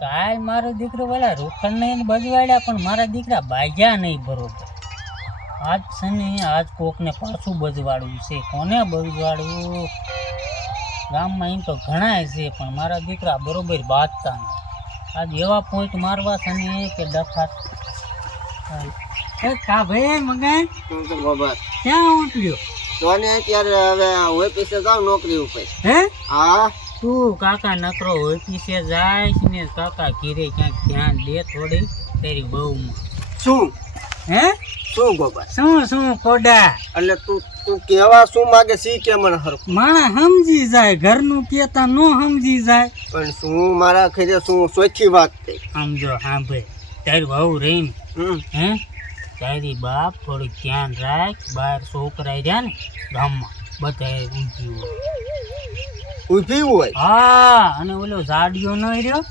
કાલ મારો દીકરો પેલા નહીં બજવાડ્યા પણ મારા દીકરા બાજ્યા નહીં બરોબર. આજ છે ને આજ કોકને પાછું બજવાડવું છે? કોને બજવાડવું? ગામમાં એમ તો ઘણાય છે પણ મારા દીકરા બરોબર બાજતા નહીં આજ એવા પોઈન્ટ મારવા છે ને કે ડફા કા ભાઈ મગાઈ શું ક્યાં ઉઠ્યો તો ને અત્યારે હવે ઓફિસે જાવ નોકરી ઉપર. હે? હા? તું કાકા નકરો ઓફિસે જાય છે ને કાકા ઘીરે ક્યાંક ધ્યાન દે થોડી તારી બહુમાં. શું? હે? શું બાબા શું શું કોડા એટલે તું તું કેવા શું માગે સી કે મને હરખું? માણા સમજી જાય ઘરનું કેતા નો સમજી જાય. પણ શું મારા ખરે શું સોચી વાત થઈ? સમજો સાંભળે તારી વહુ રહીને હે? તારી બાપ થોડું ધ્યાન રાખ બહાર છોકરા રહ્યા ને ગામમાં બધા ઊંઘી ઊભી હોય. હા અને ઓલો ઝાડિયો ન રહ્યો?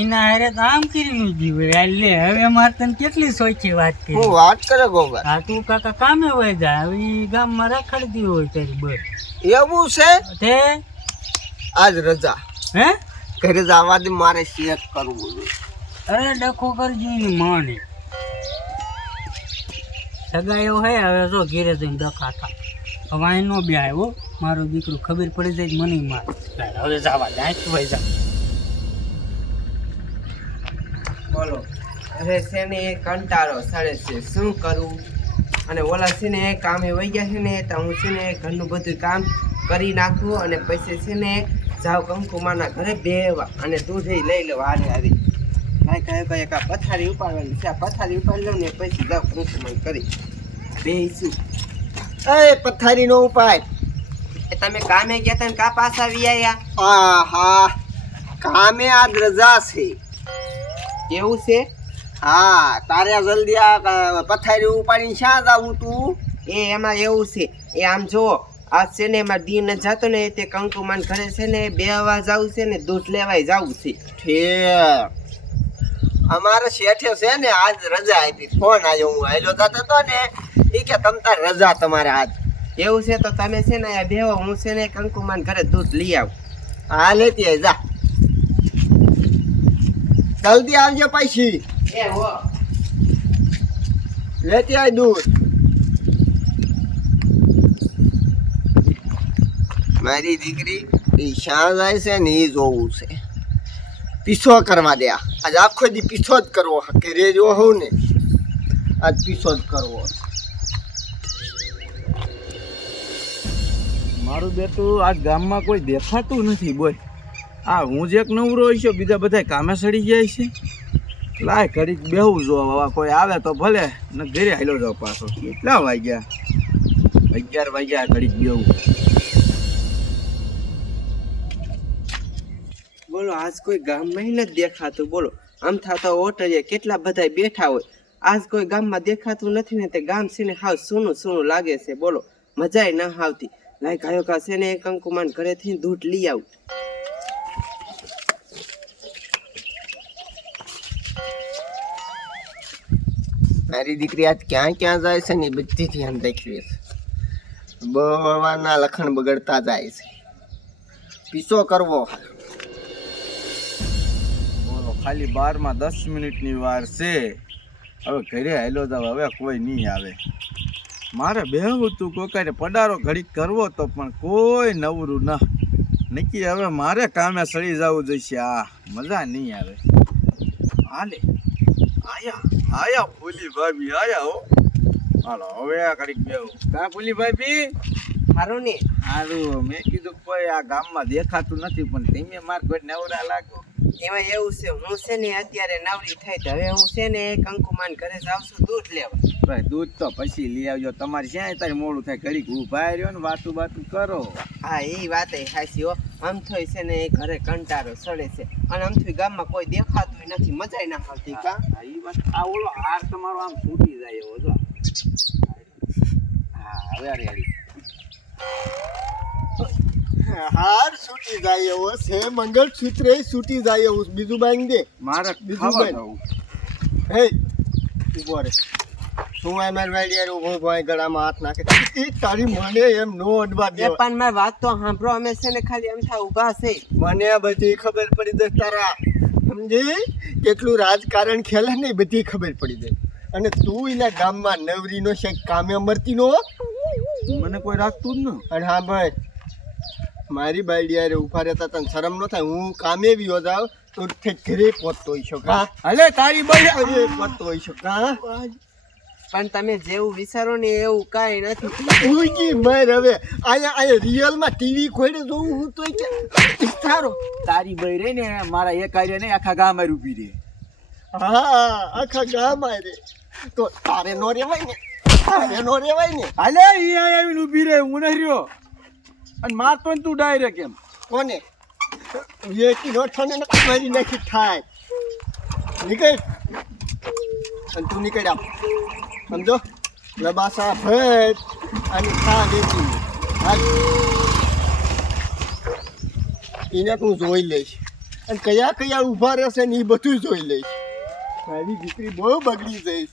એના હારે તો આમ કરીને જીવે એટલે હવે મારે તને કેટલી સોચી વાત કરી. હું વાત કરે ગોબર હા તું કાકા કામે હોય જાય. હવે ઈ ગામમાં રખડતી હોય તારી બસ. એવું છે? તે? આજ રજા. હે? ઘરે જવા દે મારે શેક કરવું. અરે ડખો કરજો એની માને. સગાયો હે હવે જો ઘેરે જઈને ડખા થા હવે અહીં નો બે આવ્યો મારો દીકરો ખબર પડી જાય મને માર. હવે જવા જાય તું ભાઈ જા. બોલો અરે એ કંટાળો સડે છે. શું કરું? અને ઓલા છે ને કામે વહી ગયા છે ને તો હું છે ને ઘરનું બધું કામ કરી નાખું અને પછી છે ને જાઉં કંકુમાના ઘરે બેવા અને દૂધ લઈ લઉં હારે હારી. ભાઈ કહે કહે કે આ પથારી ઉપાડવાની છે. આ પથારી ઉપાડી લઉં ને પછી જાઉં કંકુમાન કરી બેસું એ પથારીનો ઉપાય તમે કામે ગયા તા કા પાછા વી આયા? આહા કામે આજ રજા છે. એવું છે? હા તારે જલ્દી આ પથારી ઉપાડીને શા જાવું તું? એ એમાં એવું છે. એ આમ જો આ છે ને એમાં દી ન જાતો ને તે કંકુમાન ઘરે છે ને બે વાર જાવું છે ને દૂધ લેવાય જાવું છે. ઠીક અમારે શેઠે છે ને આજ રજા આપી. ફોન આવ્યો હું. આવેલો થતો હતો ને એ કે તમ તાર રજા તમારે આજ. એવું છે તો તમે છે ને અહીંયા બેહો હું છે ને કંકુમાન ઘરે દૂધ લઈ આવું. હા લેતી જા. જલ્દી આવજો પૈસી લેતી આય દૂધ. મારી દીકરી એ શા જાય છે ને એ જોવું છે. પીછો કરવા દે આજ આખો દી પીછો જ કરવો કે જો હોઉં ને આજ પીછો જ કરવો મારું બેટું આ ગામમાં કોઈ દેખાતું નથી, બોલ. આ હું જ એક નવરો હોય છે બીજા બધા કામે સડી જાય છે. લાય ઘડીક બેહું જો, હવે કોઈ આવે તો ભલે, ને ઘરે હાલો જાવ પાછો. કેટલા વાગ્યા? અગિયાર વાગ્યા ઘડીક બેહું. બોલો, આજ કોઈ ગામમાં નથી દેખાતું, બોલો. આમ થતા હોટલે કેટલા બધા બેઠા હોય. આજ કોઈ ગામમાં દેખાતું નથી ને તે ગામ છે ને હાવ સૂનું સૂનું લાગે છે, બોલો. મજાય ન આવતી. લાય કાયો કા છે ને કંકુમાન ઘરેથી દૂધ લઈ આવું. મારી દીકરી આજ ક્યાં ક્યાં જાય છે ને બધી ધ્યાન રાખવી છે. બવાના લખણ બગડતા જાય છે. પીસો કરવો. બોલો ખાલી બારમાં દસ મિનિટની વાર છે. હવે ઘરે હેલો જાવ હવે કોઈ નહીં આવે. મારે બેહવું તું કોકાને પડારો ઘડીક કરવો તો પણ કોઈ નવરું ના. નક્કી હવે મારે કામે સળી જવું જોઈશે. આ મજા નહીં આવે. હાલે. આયા આયા ભૂલી ભાભી, આયા હો. હાલો, હવે આ ઘડીક બેહું. કા ભૂલી ભાભી? સારું ને? સારું મેં કીધું કોઈ આ ગામમાં દેખાતું નથી પણ તમે માર કોઈ નવરા લાગો એમાં એવું છે હું છે ને અત્યારે નવરી થઈ તો હવે હું છે ને કંકુમાન ઘરે જાઉં છું દૂધ લેવા. ભાઈ દૂધ તો પછી લઈ આવજો. તમારે જ્યાં તારે મોડું થાય? ઘડીક ઊભા રહ્યો ને વાતું બાતું કરો. હા એ વાત હાસી હો. આમ થોય છે ને એ ઘરે કંટાળો સડે છે. અને આમ થોય ગામમાં કોઈ દેખાતું નથી મજાય ના આવતી કા? એ વાત. આ ઓલો હાર તમારો આમ છૂટી જાય એવો જો. હા હવે રેડી હાર છૂટી જાય એવો છે. મંગળસૂત્ર છૂટી જાય એવું બીજું બાંધી દે. મારે બીજું ખાવા હે ઊભો રે. શું એમ એમ યાર ઊભો ભાઈ ગળામાં હાથ નાખે. એ તારી મને એમ નો અડવા દે. પણ મેં વાત તો સાંભળો અમે છે ને ખાલી એમ થા ઊભા છે. મને બધી ખબર પડી દે તારા. સમજી? કેટલું રાજકારણ ખેલે ને બધી ખબર પડી દે. અને તું એના ગામમાં નવરીનો છે કામે મરતી નો મને કોઈ રાખતું જ ન. અને હા ભાઈ. મારી બાઈડી યારે ઊભા રહેતા તને શરમ ન થાય. હું કામે બી જાવ તો ઘરે પહોંચતો હોય છો કા હલે તારી બાઈડી પહોંચતો હોય છો કા પણ તમે જેવું વિચારો ને એવું કાંઈ નથી. ઉઈજી મર હવે. અહીંયા અહીંયા રિયલમાં ટીવી ખોઈને જોઉં હું તો કે તારો. તારી બઈ રે ને મારા એક આર્ય ને આખા ગામ રૂપી ઊભી રે. હા આખા ગામ રે. તો તારે નો રેવાય ને. તારે નો રેવાય ને. હાલે ઈ આવીને ઊભી રે હું નહીં રહ્યો. અને મારતો ને તું ડાયરેક્ટ એમ. કોને? વેચી નો ઠને ને મારી નાખી થાય. નીકળ. અને તું નીકળ આપ સમજો? લબાસા ભેટ અને ખા વેચી. હાલ. એને તું જોઈ લઈશ. અને કયા કયા ઊભા રહેશે ને એ બધું જોઈ લઈશ. મારી દીકરી બહુ બગડી જઈશ.